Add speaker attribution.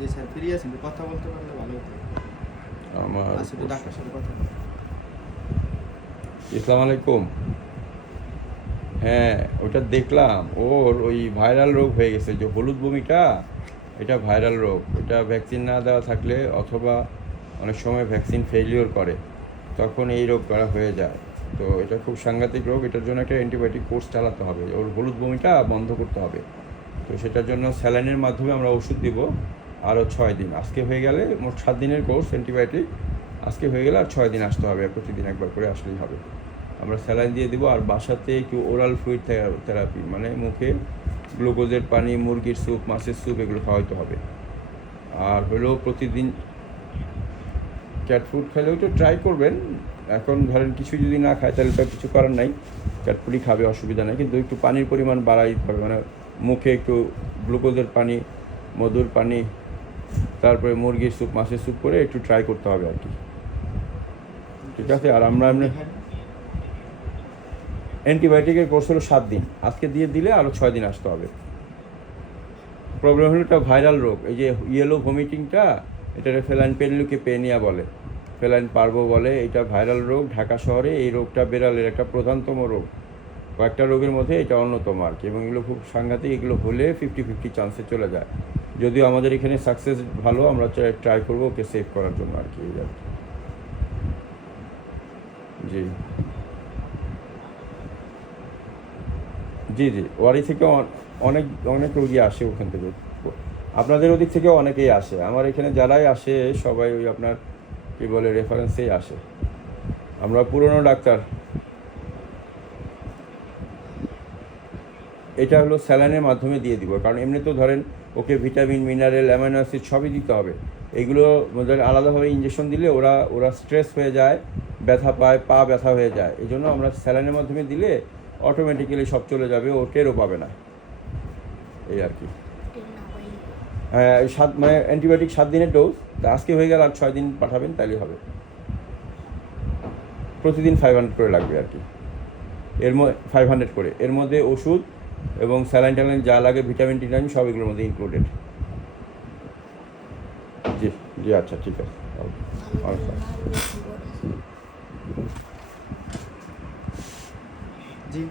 Speaker 1: জি sir free আছেন কথা বলতে পারলে ভালো হতো।
Speaker 2: আমার
Speaker 1: আসলে ডাক্তার সাথে কথা
Speaker 2: ইসলাম আলাইকুম। হ্যাঁ ওটা দেখলাম। ওর ওই ভাইরাল রোগ হয়ে গেছে যে হলুদ বমিটা এটা ভাইরাল রোগ। এটা ভ্যাকসিন না দেওয়া থাকলে অথবা অনেক সময় ভ্যাকসিন ফেলিওর করে তখন এই রোগ করা হয়ে যায়। তো এটা খুব সাংঘাতিক রোগ এটার জন্য একটা অ্যান্টিবায়োটিক কোর্স চালাতে হবে। ওর হলুদ বমিটা বন্ধ করতে হবে। তো সেটার জন্য স্যালাইনের মাধ্যমে আমরা ওষুধ দিব। আরও ছয় দিন। আজকে হয়ে গেলে মোট সাত দিনের কোর্স অ্যান্টিবায়োটিক আজকে হয়ে গেলে আর ছয় দিন আসতে হবে প্রতিদিন একবার করে আসলেই হবে। আমরা স্যালাইন দিয়ে দেবো, আর বাসাতে একটু ওরাল ফ্লুইড থেরাপি মানে মুখে গ্লুকোজের পানি, মুরগির স্যুপ মাছের স্যুপ এগুলো খাওয়াইতে হবে। আর হলো প্রতিদিন ক্যাট ফুড খেলেও তো ট্রাই করবেন। এখন ধরেন কিছু যদি না খায়, তাহলে তো কিছু করার নাই। ক্যাট ফুডই খাবে, অসুবিধা নেই। কিন্তু একটু পানির পরিমাণ বাড়াই হবে মানে মুখে একটু গ্লুকোজের পানি, মধুর পানি তারপরে মুরগির স্যুপ, মাছের স্যুপ করে একটু ট্রাই করতে হবে আর কি। ঠিক আছে? আর আমরা এমনি অ্যান্টিবায়োটিকের কোর্স হলো সাত দিন। আজকে দিয়ে দিলে আরও ছয় দিন আসতে হবে। প্রবলেম হলো এটা ভাইরাল রোগ। এই যে ইয়েলো ভমিটিংটা এটা ফেলাইন পেনলুকে পেনিয়া বলে। ফেলাইন পারব বলে। এটা ভাইরাল রোগ ঢাকা শহরে। এই রোগটা বেড়ালের একটা প্রধানতম রোগ। কয়েকটা রোগের মধ্যে এটা অন্যতম আর কি। এবং এগুলো খুব সাংঘাতিক। এগুলো হলে ফিফটি ফিফটি চান্সে চলে যায়। যদিও আমাদের এখানে সাকসেস ভালো, আমরা ট্রাই করব ওকে সেভ করার জন্য আর কি জি। জি জি। ওয়ারি থেকে অনেক অনেক রোগী আসে ওখান থেকে। আপনাদের ওদিক থেকেও অনেকেই আসে। আমার এখানে যারাই আসে, সবাই ওই আপনার কি বলে রেফারেন্সেই আসে। আমরা পুরনো ডাক্তার। এটা হলো স্যালাইনের মাধ্যমে দিয়ে দিব। কারণ এমনি তো ধরেন okay vitamin, mineral, amino acid সবই দিতে হবে। এগুলো ধরেন আলাদাভাবে ইঞ্জেকশন দিলে ওরা ওরা স্ট্রেস হয়ে যায়, ব্যথা পায়, পা ব্যথা হয়ে যায়। এই জন্য আমরা স্যালাইনের মাধ্যমে দিলে অটোমেটিক্যালি সব চলে যাবে, ও টেরও পাবে না। এই আর কি। হ্যাঁ সাত মানে অ্যান্টিবায়োটিক সাত দিনের ডোজ তা আজকে হয়ে গেল আর ছয় দিন পাঠাবেন তাহলেই হবে। প্রতিদিন ফাইভ হান্ড্রেড করে লাগবে আর কি। এর মধ্যে ফাইভ হান্ড্রেড করে। এর মধ্যে ওষুধ এবং স্যালাইন ট্যালাইন যা লাগে ভিটামিন টিটামিন সব এগুলোর মধ্যে ইনক্লুডেড জি জি আচ্ছা ঠিক আছে। আচ্ছা।
Speaker 1: জি।